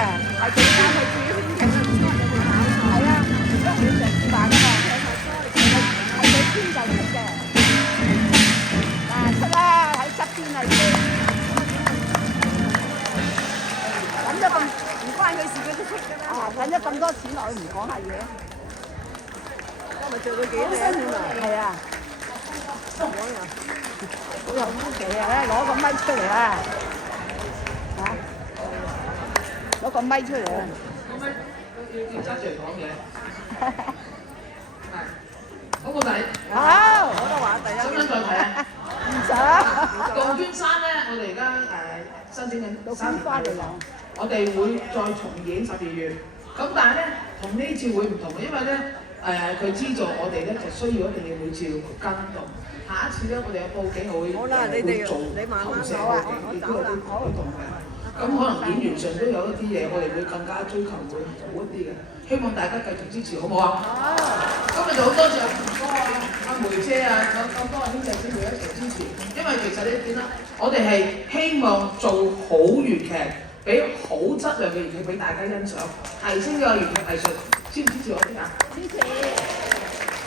係佢間佢自己編劇嘅，係啊，而家佢成次話㗎嘛，係佢編就出嘅。嗱出啦，喺側邊啊已經，揾咗咁唔關佢事，佢都出㗎啦。啊，揾咗咁多錢落去唔講下嘢，我咪做到幾多辛苦啊！係啊，好有福氣啊！攞個咪出嚟啊！嚇，攞個咪出嚟啊！要揸住嚟講嘢。係，好冇睇？好，我都話第一。想唔想再睇啊？唔想。杜鵑山咧，我哋而家申請緊杜鵑花嚟㗎。我哋會再重演12月。咁但係咧，同呢次會唔同嘅，因為咧佢資助我哋咧就需要一定要每次要跟動。下一次咧，我哋有報警會好啦，你哋做你慢慢投射走啊，報警，亦我走啦。都有啲活動嘅。咁可能演員上都有一啲嘢，我哋會更加追求會好一啲嘅。希望大家繼續支持，好唔好啊？今日就好多謝阿吳哥啊、阿梅姐啊，咁多兄弟姊妹一齊支持。因為其實你見啦，我哋係希望做好粵劇，俾好質量嘅粵劇俾大家欣賞，提升咗粵劇藝術。支唔支持我哋啊？支持。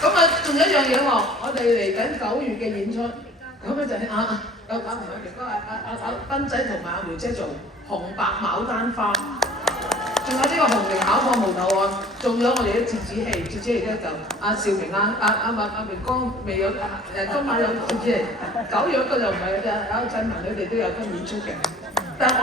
咁啊，仲有一樣嘢喎，我哋嚟緊9月嘅演出，咁咧就係有同阿明哥、阿斌仔同埋阿梅姐做紅白牡丹花，仲有呢個紅菱考破無頭案，仲有我哋啲折子戲，折子戲咧就阿兆明阿明哥未有今晚有折子戲，9月一個就唔係嘅啫，阿振文佢哋都有跟演出嘅，但係我。